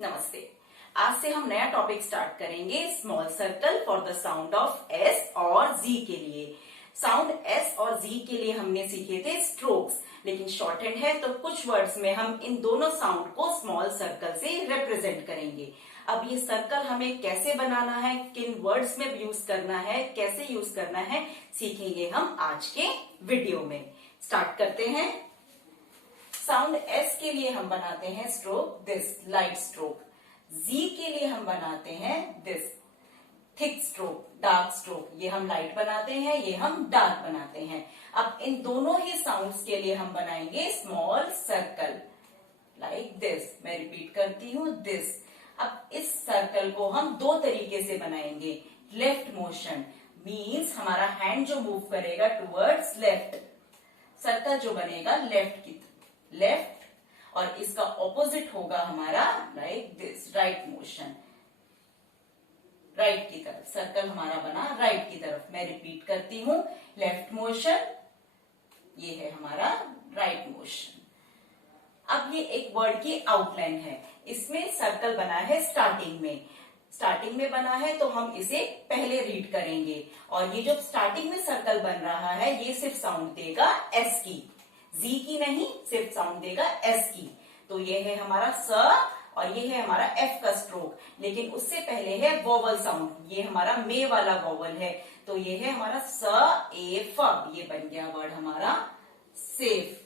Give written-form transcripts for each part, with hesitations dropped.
नमस्ते। आज से हम नया टॉपिक स्टार्ट करेंगे, small circle for the sound of S और जी के लिए। साउंड एस और जी के लिए हमने सीखे थे स्ट्रोक्स, लेकिन शॉर्ट हैंड है तो कुछ वर्ड्स में हम इन दोनों साउंड को स्मॉल सर्कल से रिप्रेजेंट करेंगे। अब ये सर्कल हमें कैसे बनाना है, किन वर्ड्स में यूज करना है, कैसे यूज करना है, सीखेंगे हम आज के वीडियो में। स्टार्ट करते हैं। साउंड एस के लिए हम बनाते हैं स्ट्रोक दिस, लाइट स्ट्रोक। जी के लिए हम बनाते हैं this, thick stroke, dark stroke. ये हम लाइट बनाते हैं, ये हम डार्क बनाते हैं। अब इन दोनों ही साउंड्स के लिए हम बनाएंगे स्मॉल सर्कल लाइक दिस। मैं रिपीट करती हूँ, दिस। अब इस सर्कल को हम दो तरीके से बनाएंगे। लेफ्ट मोशन मीन्स हमारा हैंड जो मूव करेगा टुवर्ड्स लेफ्ट, सर्कल जो बनेगा लेफ्ट की लेफ्ट, और इसका ऑपोजिट होगा हमारा like this, right motion, right की तरफ। सर्कल हमारा बना राइट की तरफ। मैं रिपीट करती हूँ, लेफ्ट मोशन, ये है हमारा राइट मोशन। अब ये एक वर्ड की आउटलाइन है। इसमें सर्कल बना है स्टार्टिंग में बना है, तो हम इसे पहले रीड करेंगे। और ये जो स्टार्टिंग में सर्कल बन रहा है, ये सिर्फ साउंड देगा एस की, जी की नहीं, सिर्फ साउंड देगा एस की। तो ये है हमारा स और ये है हमारा एफ का स्ट्रोक। लेकिन उससे पहले है वोवल साउंड, ये हमारा मे वाला वोवल है। तो ये है हमारा स ए फ, ये बन गया वर्ड हमारा सेफ।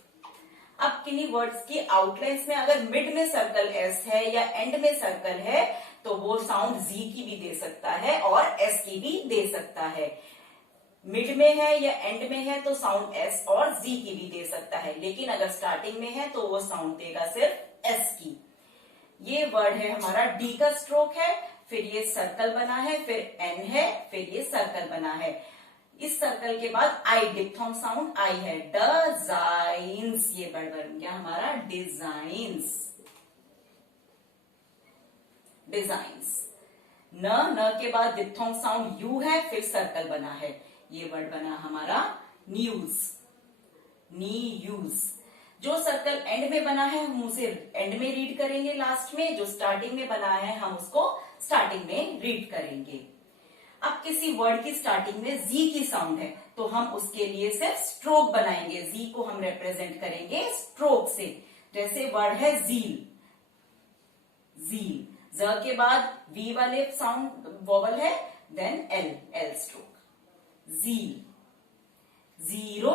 अब किन्हीं वर्ड्स की आउटलाइंस में अगर मिड में सर्कल एस है या एंड में सर्कल है, तो वो साउंड जी की भी दे सकता है और एस की भी दे सकता है। मिड में है या एंड में है तो साउंड एस और जी की भी दे सकता है, लेकिन अगर स्टार्टिंग में है तो वो साउंड देगा सिर्फ एस की। ये वर्ड है हमारा डी का स्ट्रोक है, फिर ये सर्कल बना है, फिर एन है, फिर ये सर्कल बना है। इस सर्कल के बाद आई, डिप्थोंग साउंड आई है, डिजाइन्स, ये वर्ड बन गया हमारा डिजाइन्स, डिजाइन्स। न के बाद डिप्थोंग साउंड यू है, फिर सर्कल बना है, ये वर्ड बना हमारा न्यूज, न्यूज। जो सर्कल एंड में बना है हम उसे एंड में रीड करेंगे लास्ट में, जो स्टार्टिंग में बना है हम उसको स्टार्टिंग में रीड करेंगे। अब किसी वर्ड की स्टार्टिंग में जी की साउंड है तो हम उसके लिए सिर्फ स्ट्रोक बनाएंगे, जी को हम रिप्रेजेंट करेंगे स्ट्रोक से। जैसे वर्ड है जील, जील, ज के बाद वी वाले साउंड वोवल है, देन एल, एल स्ट्रोक, जील, जीरो,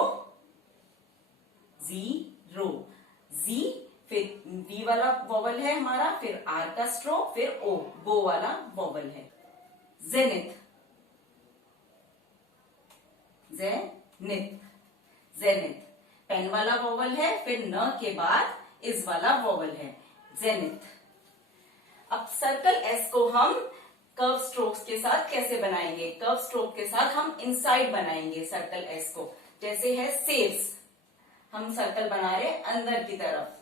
जीरो, जी, फिर वी वाला वोवल है हमारा, फिर आर का स्ट्रोक, फिर ओ, गो वाला वोवल है। जेनिथ, जेनिथ, जेनिथ, पेन वाला वोवल है, फिर न के बाद इस वाला वोवल है, जेनिथ। अब सर्कल एस को हम कर्व स्ट्रोक्स के साथ कैसे बनाएंगे? कर्व स्ट्रोक के साथ हम इनसाइड बनाएंगे सर्कल एस को। जैसे है सेव्स, हम सर्कल बना रहे अंदर की तरफ,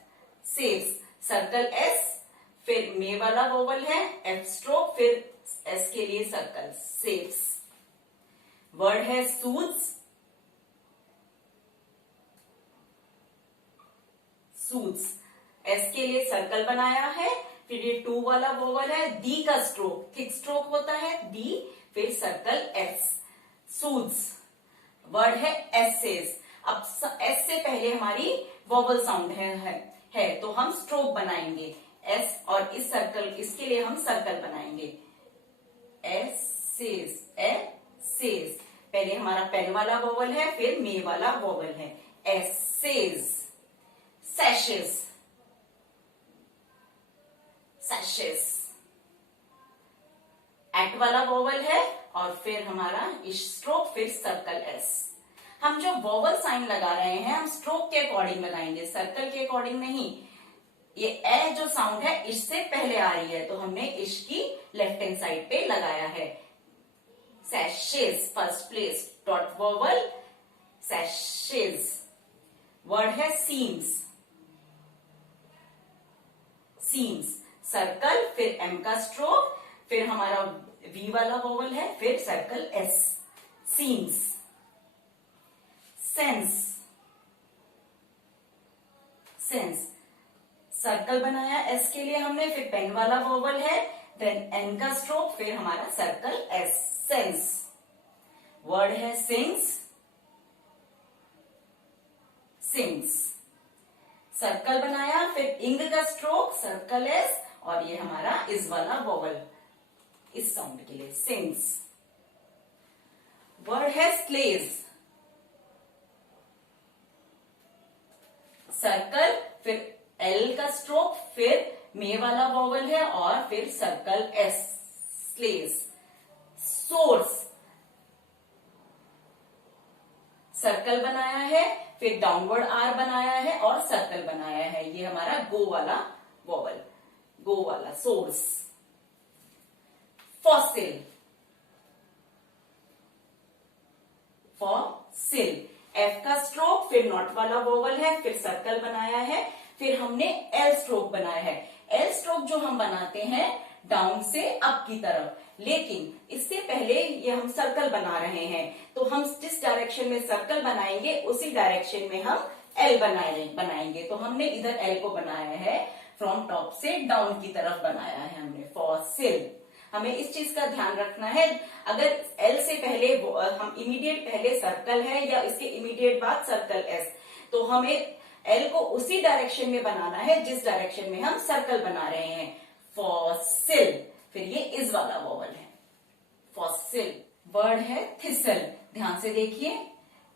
सेव्स, सर्कल एस, फिर मे वाला वोवल है, एफ स्ट्रोक, फिर एस के लिए सर्कल, सेव्स। वर्ड है सूट्स, सूट्स, एस के लिए सर्कल बनाया है, फिर ये टू वाला वोवल है, डी का स्ट्रोक, थिक स्ट्रोक होता है डी, फिर सर्कल एस, सूट्स। वर्ड है एसेस। अब एस से पहले हमारी वोवल साउंड है तो हम स्ट्रोक बनाएंगे एस, और इस सर्कल, इसके लिए हम सर्कल बनाएंगे एसेस, एसेस। पहले हमारा पेन वाला वोवल है, फिर मे वाला वोवल है, एसेस। सैशेस, सैशेस, एट वाला वोवल है, और फिर हमारा स्ट्रोक, फिर सर्कल एस। हम जो वोवल साइन लगा रहे हैं हम स्ट्रोक के अकॉर्डिंग लगाएंगे, सर्कल के अकॉर्डिंग नहीं। ये ए जो साउंड है इससे पहले आ रही है तो हमने इसकी लेफ्ट हैंड साइड पे लगाया है। Sashes, first place, dot vowel, sashes. Word है सीम्स, सीम्स, सर्कल, फिर एम का स्ट्रोक, फिर हमारा वी वाला वोवल है, फिर circle S, seems. Sense, sense, circle बनाया एस के लिए हमने, फिर पेन वाला वोवल है, देन एन का स्ट्रोक, फिर हमारा सर्कल एस, सेंस। वर्ड है सिंग्स, सिंग्स। सर्कल बनाया, फिर इंग का स्ट्रोक, सर्कल एस, और ये हमारा इस वाला वोवल इस साउंड के लिए, सिंग्स। वर्ड है स्लेज, सर्कल, फिर एल का स्ट्रोक, फिर मे वाला वोवल है और फिर circle S, sledge. Source, circle बनाया है, फिर डाउनवर्ड आर बनाया है और सर्कल बनाया है, ये हमारा गो वाला वोवल, गो वाला, सोर्स। फॉसिल, फॉसिल, एफ का स्ट्रोक, फिर नॉट वाला वोवल है, फिर सर्कल बनाया है, फिर हमने एल स्ट्रोक बनाया है। एल स्ट्रोक जो हम बनाते हैं डाउन से अप की तरफ, लेकिन इससे पहले ये हम सर्कल बना रहे हैं, तो हम जिस डायरेक्शन में सर्कल बनाएंगे उसी डायरेक्शन में हम एल बनाएंगे। तो हमने इधर एल को बनाया है, फ्रॉम टॉप से डाउन की तरफ बनाया है हमने, फॉसिल। हमें इस चीज का ध्यान रखना है, अगर एल से पहले हम इमीडिएट पहले सर्कल है या इसके इमीडिएट बाद सर्कल एस, तो हमें एल को उसी डायरेक्शन में बनाना है जिस डायरेक्शन में हम सर्कल बना रहे हैं, फॉसिल। फिर ये इस वाला वोवल है, फॉसिल। वर्ड है थिसल, ध्यान से देखिए,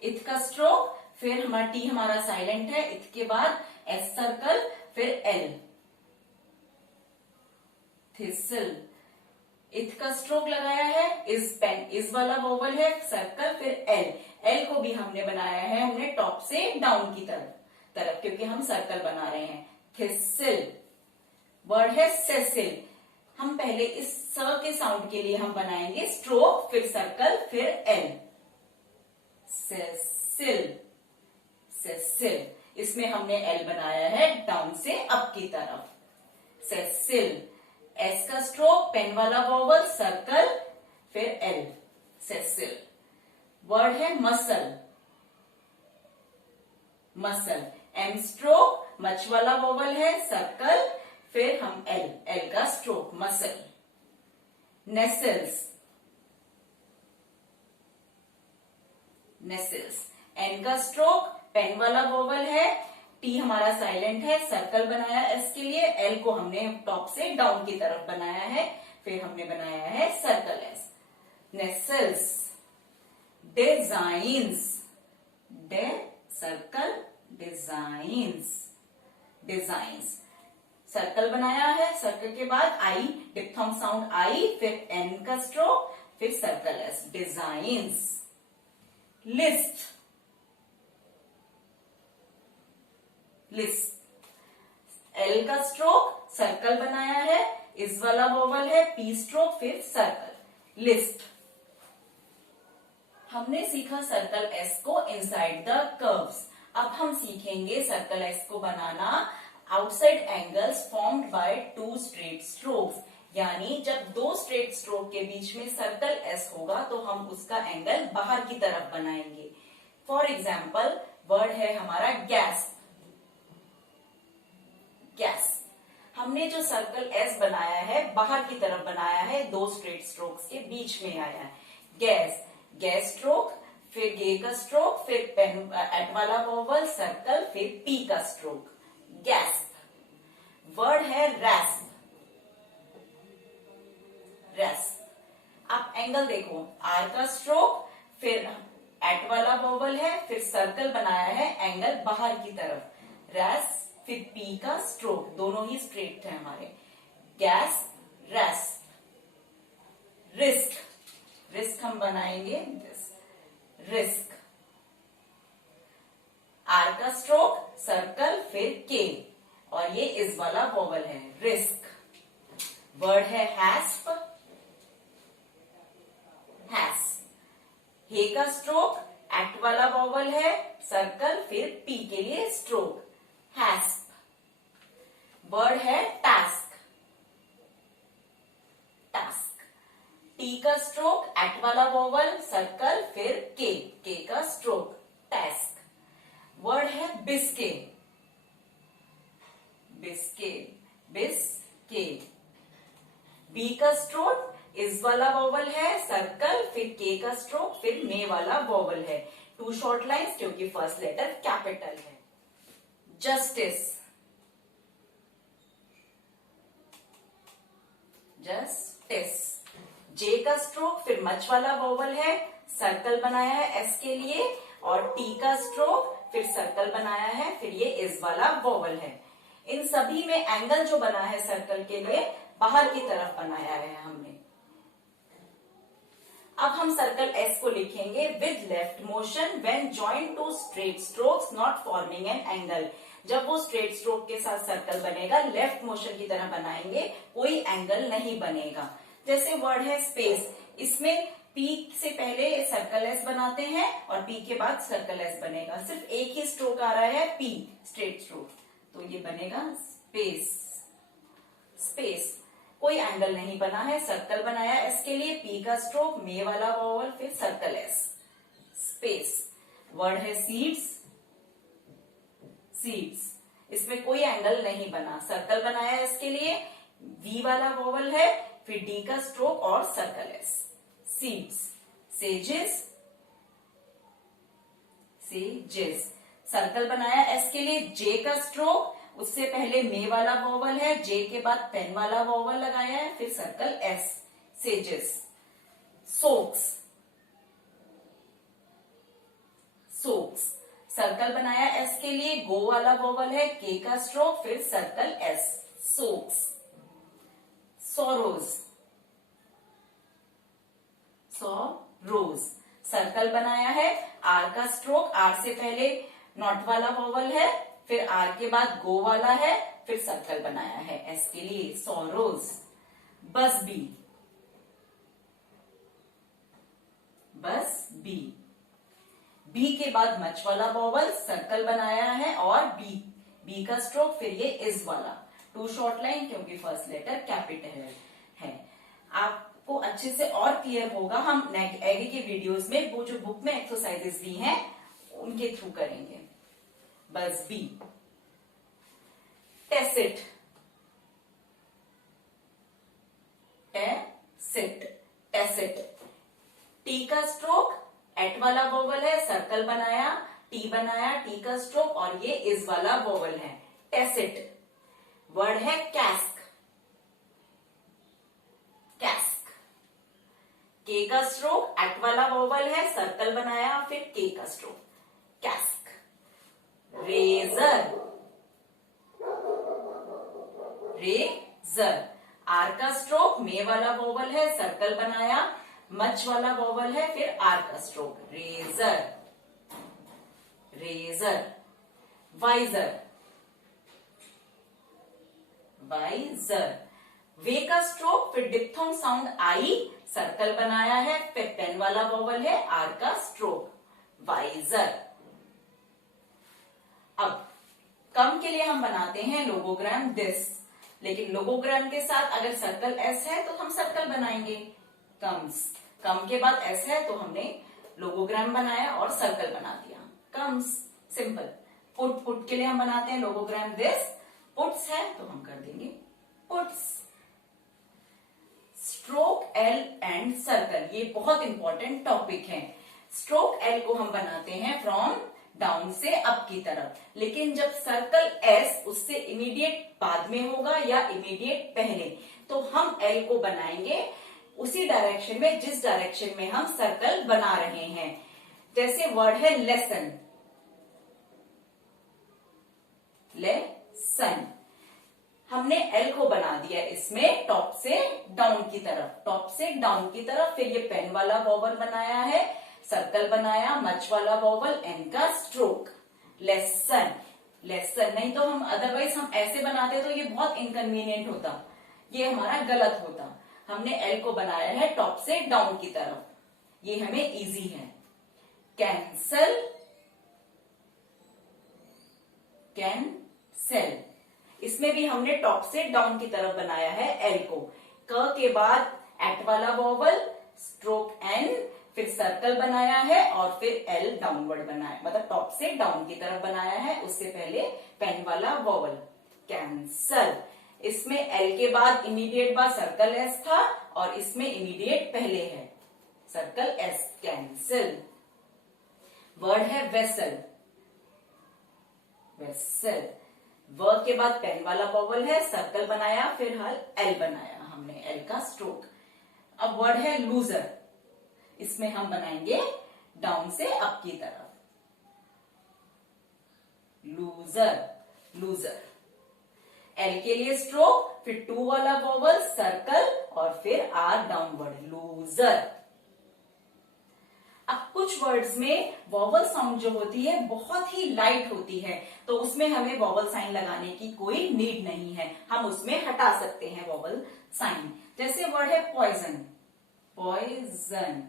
इथ का स्ट्रोक, फिर हमारा टी हमारा साइलेंट है, इथ के बाद एस सर्कल, फिर एल, थिसल। इथ का स्ट्रोक लगाया है, इस पेन इस वाला वोवल है, सर्कल, फिर एल, एल को भी हमने बनाया है, हमने टॉप से डाउन की तरफ क्योंकि हम सर्कल बना रहे हैं, थिसल। वर्ड है सेसिल, हम पहले इस स के साउंड के लिए हम बनाएंगे स्ट्रोक, फिर सर्कल, फिर एल, सेसिल, सेसिल। इसमें हमने एल बनाया है डाउन से अप की तरफ, सेसिल। एस का स्ट्रोक, पेन वाला वोवल, सर्कल, फिर एल, सेसिल। वर्ड है muscle, muscle, M stroke, much वाला वोवल है, सर्कल, फिर हम एल, एल का stroke, muscle. Nasals, nasals, N का स्ट्रोक, पेन वाला वोवल है, टी हमारा साइलेंट है, सर्कल बनाया एस के लिए, एल को हमने टॉप से डाउन की तरफ बनाया है, फिर हमने बनाया है circle S, nasals. Designs, D circle, designs, designs. Circle बनाया है, सर्कल के बाद आई, डिप्थोंग साउंड आई, फिर एन का स्ट्रोक, फिर circle S, designs. List, list, L का स्ट्रोक, सर्कल बनाया है, इस वाला वोवल है, पी स्ट्रोक, फिर सर्कल, लिस्ट। हमने सीखा सर्कल एस को इनसाइड द कर्व्स। अब हम सीखेंगे सर्कल एस को बनाना outside angles formed by two straight strokes, यानी जब दो स्ट्रेट स्ट्रोक के बीच में सर्कल एस होगा तो हम उसका एंगल बाहर की तरफ बनाएंगे। फॉर एग्जाम्पल, वर्ड है हमारा गैस, गैस। हमने जो सर्कल एस बनाया है बाहर की तरफ बनाया है, दो स्ट्रेट स्ट्रोक्स के बीच में आया है, गैस, गैस स्ट्रोक, फिर गे का स्ट्रोक, फिर पेन एट वाला वोवल, सर्कल, फिर पी का स्ट्रोक, गैस्प। वर्ड है रैस्प, रैस्प। आप एंगल देखो, आर का स्ट्रोक, फिर एट वाला वोवल है, फिर सर्कल बनाया है, एंगल बाहर की तरफ, रैस्प, फिर पी का स्ट्रोक, दोनों ही स्ट्रेट है हमारे, गैस, रैस्प। रिस्क, रिस्क हम बनाएंगे, रिस्क, आर का स्ट्रोक, सर्कल, फिर के, और ये इस वाला वोवल है, रिस्क। वर्ड है हैस्प, हैस। हे का स्ट्रोक, एट वाला वोवल है, सर्कल, फिर पी के लिए स्ट्रोक, हैस्प। वर्ड है टास्क, टास्क। टी का स्ट्रोक, एट वाला वोवल, सर्कल, फिर के का स्ट्रोक, टास्क। वर्ड है बिस्के, बिस्किट, बिस्के। बी का स्ट्रोक इस वाला वॉवल है, सर्कल, फिर के का स्ट्रोक, फिर मे वाला वॉवल है। 2 शॉर्ट लाइंस क्योंकि फर्स्ट लेटर कैपिटल है। Justice, justice. जे का स्ट्रोक फिर मच वाला वॉवल है, सर्कल बनाया है एस के लिए, और टी का स्ट्रोक फिर सर्कल बनाया है, फिर ये इस वाला वॉवल है। इन सभी में एंगल जो बना है सर्कल के लिए बाहर की तरफ बनाया है हमने। अब हम सर्कल एस को लिखेंगे with left motion when joined to straight strokes not forming an angle. जब वो स्ट्रेट स्ट्रोक के साथ सर्कल बनेगा, लेफ्ट मोशन की तरह बनाएंगे, कोई एंगल नहीं बनेगा। जैसे वर्ड है स्पेस, इसमें पी से पहले सर्कल एस बनाते हैं और पी के बाद सर्कल एस बनेगा। सिर्फ एक ही स्ट्रोक आ रहा है पी, स्ट्रेट स्ट्रोक, तो ये बनेगा स्पेस, स्पेस। कोई एंगल नहीं बना है, सर्कल बनाया एस के लिए, पी का स्ट्रोक, मे वाला वॉवल, फिर सर्कल एस, स्पेस। वर्ड है सीड्स, सीड्स, इसमें कोई एंगल नहीं बना, सर्कल बनाया एस के लिए, वी वाला वॉवल है, फिर डी का स्ट्रोक और circle S, seeds. Sages, sages, circle बनाया एस के लिए, जे का स्ट्रोक, उससे पहले मे वाला वॉवल है, जे के बाद पेन वाला वॉवल लगाया है, फिर circle S, sages. Socks, socks, circle बनाया एस के लिए, गो वाला वॉवल है, के का स्ट्रोक, फिर circle S, socks. Sorrows, sorrows, circle बनाया है, आर का स्ट्रोक, आर से पहले नॉट वाला वॉवल है, फिर आर के बाद गो वाला है, फिर सर्कल बनाया है एस के लिए, सोरोज। बस बी, बस बी, बी के बाद मच वाला वॉवल, सर्कल बनाया है और बी, बी का स्ट्रोक, फिर ये इस वाला। 2 शॉर्ट लाइन क्योंकि फर्स्ट लेटर कैपिटल है। आपको अच्छे से और क्लियर होगा, हम आगे के वीडियोस में वो जो बुक में एक्सरसाइजेस दी हैं उनके थ्रू करेंगे। बस B. Tacit, tacit, tacit, T का स्ट्रोक, एट वाला वोवल है, सर्कल बनाया, टी बनाया, टी का स्ट्रोक, और ये इस वाला वोवल है, टेसिट। वर्ड है कैस्क, कैस्क, के का स्ट्रोक, एट वाला वोवल है, सर्कल बनाया, फिर के का स्ट्रोक, कैस्क। रेजर, रेजर, आर का स्ट्रोक, मे वाला वोवल है, सर्कल बनाया, मच वाला वोवल है, फिर आर का stroke, razor, razor. Visor, visor, वे का स्ट्रोक, फिर डिप्थोंग साउंड आई, सर्कल बनाया है, फिर पेन वाला वोवल है, आर का स्ट्रोक, वाइजर। अब कम के लिए हम बनाते हैं लोगोग्राम दिस, लेकिन लोगोग्राम के साथ अगर सर्कल एस है तो हम सर्कल बनाएंगे। कम्स, कम के बाद एस है तो हमने लोगोग्राम बनाया और सर्कल बना दिया, कम्स, सिंपल। पुट, पुट के लिए हम बनाते हैं लोगोग्राम दिस, पुट्स है तो हम कर देंगे puts. Stroke L and circle, ये बहुत इंपॉर्टेंट टॉपिक है। स्ट्रोक एल को हम बनाते हैं फ्रॉम डाउन से अप की तरफ, लेकिन जब सर्कल एस उससे इमीडिएट बाद में होगा या इमीडिएट पहले, तो हम एल को बनाएंगे उसी डायरेक्शन में जिस डायरेक्शन में हम सर्कल बना रहे हैं। जैसे वर्ड है लेसन, लेसन, हमने एल को बना दिया इसमें टॉप से डाउन की तरफ, टॉप से डाउन की तरफ, फिर ये पेन वाला वोवल बनाया है, सर्कल बनाया, मच वाला वोवल, एन का स्ट्रोक, लेसन, लेसन। नहीं तो हम अदरवाइज हम ऐसे बनाते तो ये बहुत इनकन्वीनियंट होता, ये हमारा गलत होता। हमने एल को बनाया है टॉप से डाउन की तरफ, ये हमें इजी है। कैंसल, कैंसल, इसमें भी हमने टॉप से डाउन की तरफ बनाया है एल को। क के बाद एट वाला वोवल, स्ट्रोक एन, फिर सर्कल बनाया है और फिर एल डाउनवर्ड बनाया, मतलब टॉप से डाउन की तरफ बनाया है, उससे पहले पेन वाला वोवल। कैंसल। इसमें एल के बाद इमीडिएट बाद सर्कल एस था और इसमें इमीडिएट पहले है सर्कल एस, कैंसिल। वर्ड है वेसल, वेसल। वर्ड के बाद पेन वाला वॉवल है, सर्कल बनाया फिर हल एल बनाया हमने, एल का स्ट्रोक। अब वर्ड है लूजर, इसमें हम बनाएंगे डाउन से अप की तरफ, लूजर, लूजर। एल के लिए स्ट्रोक, फिर टू वाला वॉवल, सर्कल और फिर आर डाउनवर्ड, लूजर। अब कुछ वर्ड्स में वॉवल साउंड जो होती है बहुत ही लाइट होती है, तो उसमें हमें वॉवल साइन लगाने की कोई नीड नहीं है, हम उसमें हटा सकते हैं वॉवल साइन। जैसे वर्ड है पॉइजन, पॉइजन,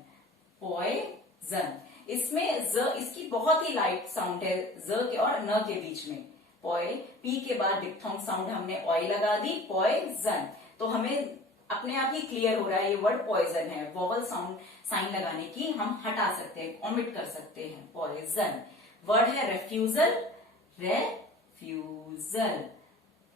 पॉइजन। इसमें ज इसकी बहुत ही लाइट साउंड है, ज के और न के बीच में। पॉय, पी के बाद डिप्थोंग साउंड हमने ऑय लगा दी, पॉइजन। तो हमें अपने आप ही क्लियर हो रहा है ये वर्ड पॉइजन है। वॉवल साउंड साइन लगाने की हम हटा सकते हैं, ओमिट कर सकते हैं, पॉइजन। वर्ड है रेफ्यूजल, रेफ्यूजल,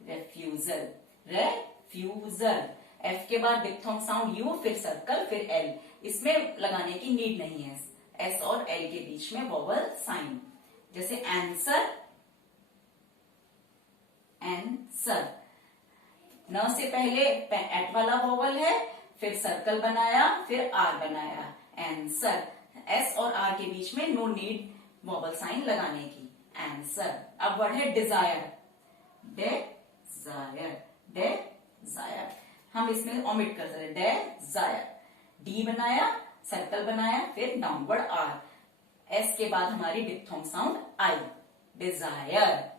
रेफ्यूजल, रेफ्यूजल। एफ के बाद डिप्थोंग साउंड यू, फिर सर्कल, फिर एल। इसमें लगाने की नीड नहीं है, एस और एल के बीच में वॉवल साइन। जैसे एंसर, एंसर। न से पहले एट वाला वॉवल है, फिर सर्कल बनाया, फिर आर बनाया, एंसर। एस और आर के बीच में नो नीड वॉवल साइन लगाने की, एंसर। अब वर्ड है डिजायर, डिजायर, डिजायर। हम इसमें ओमिट कर सकते हैं, डिजायर। डी बनाया, सर्कल बनाया, फिर डाउनवर्ड आर। एस के बाद हमारी डिप्थोंग साउंड आई, डिजायर।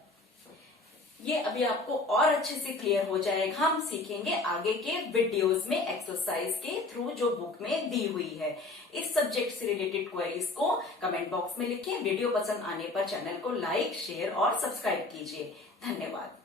ये अभी आपको और अच्छे से क्लियर हो जाएगा। हम सीखेंगे आगे के वीडियोस में एक्सरसाइज के थ्रू जो बुक में दी हुई है। इस सब्जेक्ट से रिलेटेड क्वेरीज को कमेंट बॉक्स में लिखें। वीडियो पसंद आने पर चैनल को लाइक, शेयर और सब्सक्राइब कीजिए। धन्यवाद।